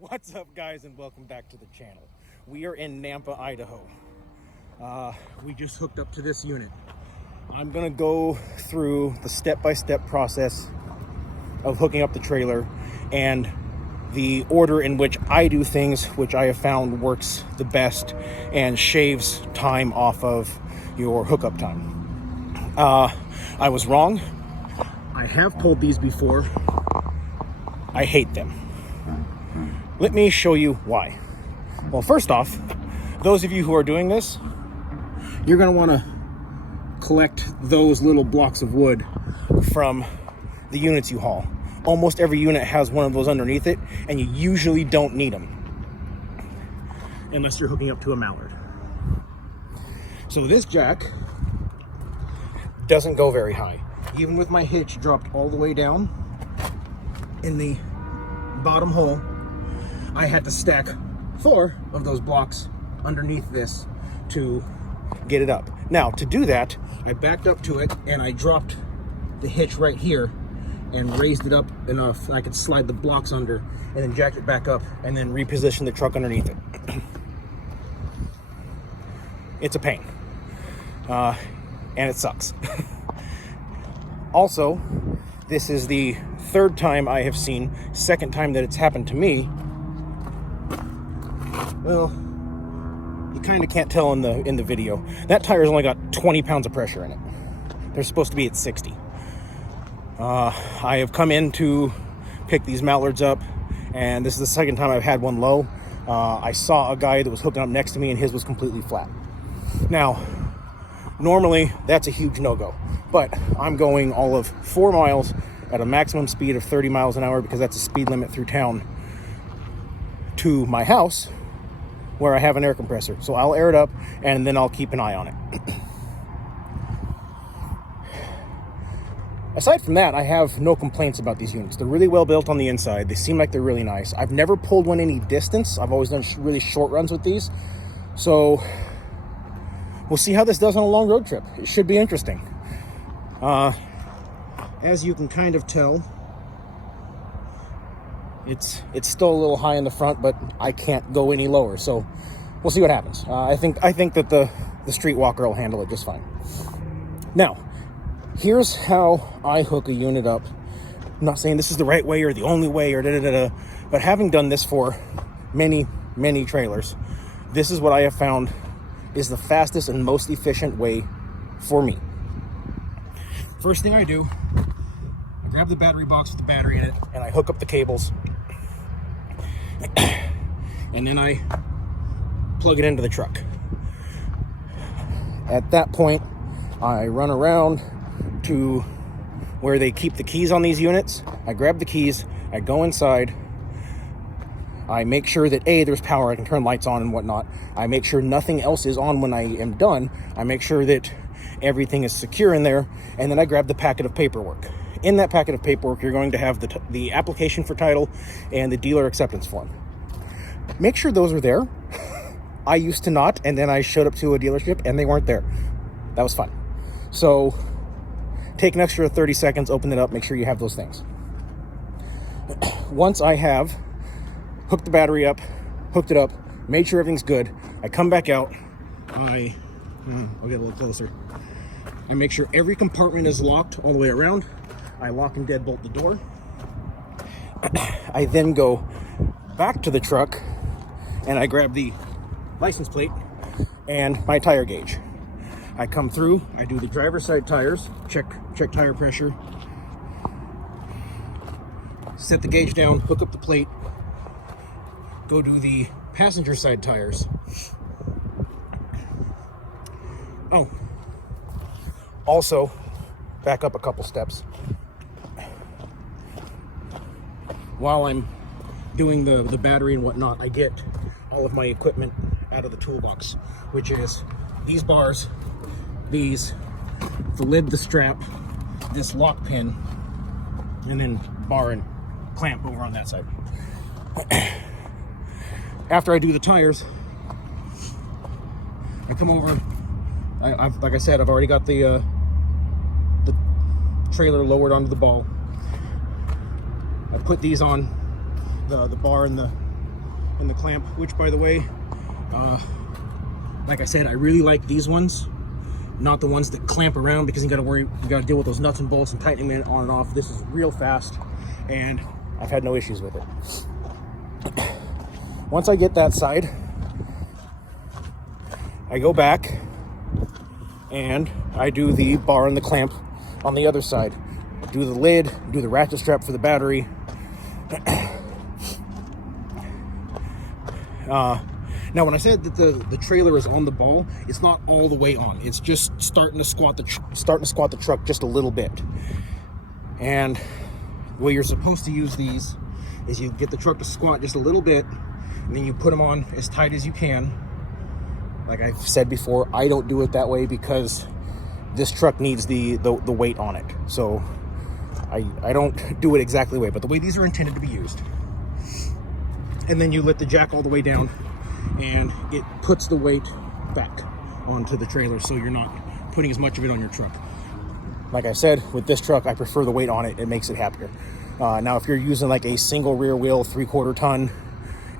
What's up, guys, and welcome back to the channel. We are in Nampa, Idaho. We just hooked up to this unit. I'm gonna go through the step-by-step process of hooking up the trailer and the order in which I do things, which I have found works the best and shaves time off of your hookup time. I was wrong. I have pulled these before. I hate them. Let me show you why. Well, first off, those of you who are doing this, you're going to want to collect those little blocks of wood from the units you haul. Almost every unit has one of those underneath it, and you usually don't need them unless you're hooking up to a mallard. So this jack doesn't go very high. Even with my hitch dropped all the way down in the bottom hole, I had to stack 4 of those blocks underneath this to get it up. Now, to do that, I backed up to it and I dropped the hitch right here and raised it up enough I could slide the blocks under and then jack it back up and then reposition the truck underneath it. It's a pain. And it sucks. Also, this is the 3rd time I have seen, 2nd time that it's happened to me. Well, you kind of can't tell in the video. That tire's only got 20 pounds of pressure in it. They're supposed to be at 60. I have come in to pick these mallards up, and this is the 2nd time I've had one low. I saw a guy that was hooking up next to me, and his was completely flat. Now, normally that's a huge no-go, but I'm going all of 4 miles at a maximum speed of 30 miles an hour because that's the speed limit through town to my house where I have an air compressor. So I'll air it up and then I'll keep an eye on it. Aside from that, I have no complaints about these units. They're really well built on the inside. They seem like they're really nice. I've never pulled one any distance. I've always done really short runs with these. So we'll see how this does on a long road trip. It should be interesting. As you can kind of tell, it's still a little high in the front, but I can't go any lower. So we'll see what happens. I think that the street walker will handle it just fine. Now, here's how I hook a unit up. I'm not saying this is the right way or the only way or da-da-da-da, but having done this for many, many trailers, this is what I have found is the fastest and most efficient way for me. First thing I do, I grab the battery box with the battery in it and I hook up the cables. And then I plug it into the truck. At that point, I run around to where they keep the keys on these units. I grab the keys, I go inside, I make sure that there's power, I can turn lights on and whatnot. I make sure nothing else is on when I am done. I make sure that everything is secure in there, and then I grab the packet of paperwork. In that packet of paperwork, you're going to have the application for title and the dealer acceptance form. Make sure those are there. I used to not, and then I showed up to a dealership and they weren't there. That was fun. So take an extra 30 seconds, open it up, make sure you have those things. Once I have hooked the battery up, hooked it up, made sure everything's good, I come back out, I'll get a little closer. I make sure every compartment is locked all the way around. I lock and deadbolt the door. I then go back to the truck and I grab the license plate and my tire gauge. I come through, I do the driver's side tires, check tire pressure, set the gauge down, hook up the plate, go do the passenger side tires. Oh, also, back up a couple steps. While I'm doing the battery and whatnot, I get all of my equipment out of the toolbox, which is these bars, the lid, the strap, this lock pin, and then bar and clamp over on that side. After I do the tires, I come over. I've like I said, I've already got the trailer lowered onto the ball. I put these on the bar and the and the clamp, which by the way, like I said, I really like these ones, not the ones that clamp around, because you gotta deal with those nuts and bolts and tightening it on and off. This is real fast, and I've had no issues with it. Once I get that side, I go back and I do the bar and the clamp on the other side. Do the lid, do the ratchet strap for the battery. Now, when I said that the trailer is on the ball, it's not all the way on. It's just starting to squat the truck just a little bit. And the way you're supposed to use these is you get the truck to squat just a little bit, and then you put them on as tight as you can. Like I've said before, I don't do it that way because this truck needs the weight on it. So I don't do it exactly the way, but the way these are intended to be used. And then you let the jack all the way down, and it puts the weight back onto the trailer, so you're not putting as much of it on your truck. Like I said, with this truck, I prefer the weight on it. It makes it happier. Now, if you're using like a single rear wheel, 3/4 ton,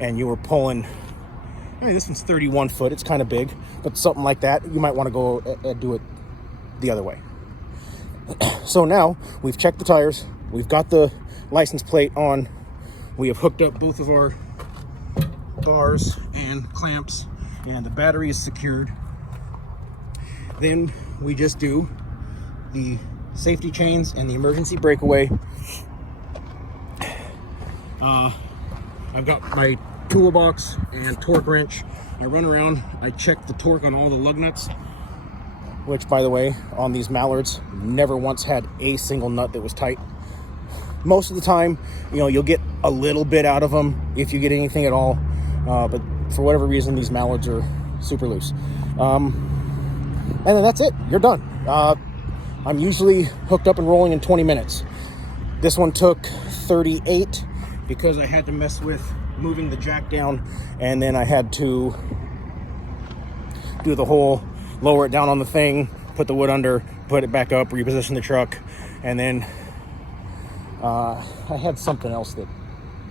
and you were pulling, I mean, this one's 31 foot, it's kind of big, but something like that, you might want to go and do it the other way. So now, we've checked the tires, we've got the license plate on, we have hooked up both of our bars and clamps, and the battery is secured. Then we just do the safety chains and the emergency breakaway. I've got my toolbox and torque wrench. I run around, I check the torque on all the lug nuts, which, by the way, on these Mallards, never once had a single nut that was tight. Most of the time, you know, you'll get a little bit out of them if you get anything at all, but for whatever reason, these Mallards are super loose. And then that's it, you're done. I'm usually hooked up and rolling in 20 minutes. This one took 38 because I had to mess with moving the jack down, and then I had to do the whole lower it down on the thing, put the wood under, put it back up, reposition the truck, and then I had something else that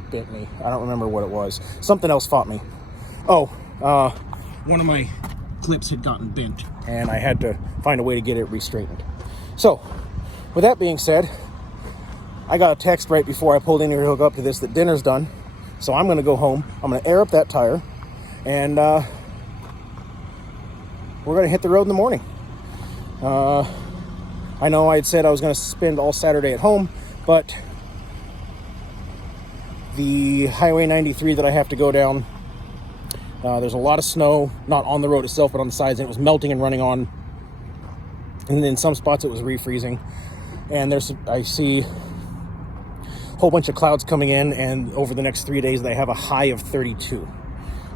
bit me. I don't remember what it was. Something else fought me. Oh, one of my clips had gotten bent, and I had to find a way to get it re-straightened. So, with that being said, I got a text right before I pulled in here to hook up to this that dinner's done. So I'm going to go home. I'm going to air up that tire, and we're going to hit the road in the morning. I know I had said I was going to spend all Saturday at home, but the Highway 93 that I have to go down, there's a lot of snow, not on the road itself, but on the sides, and it was melting and running on. And in some spots it was refreezing. And I see a whole bunch of clouds coming in, and over the next 3 days they have a high of 32.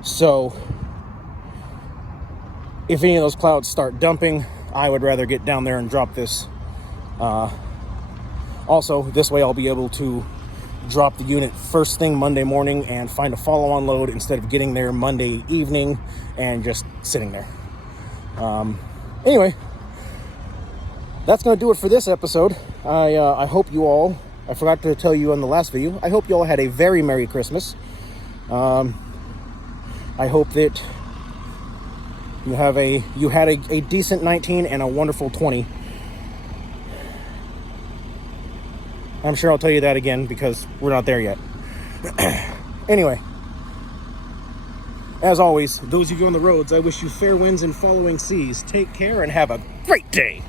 So if any of those clouds start dumping, I would rather get down there and drop this. Also, this way I'll be able to drop the unit first thing Monday morning and find a follow-on load instead of getting there Monday evening and just sitting there. Anyway, that's going to do it for this episode. I hope you all, I forgot to tell you in the last video, I hope you all had a very Merry Christmas. I hope that you had a decent 19 and a wonderful 20. I'm sure I'll tell you that again because we're not there yet. Anyway, as always, those of you on the roads, I wish you fair winds and following seas. Take care and have a great day.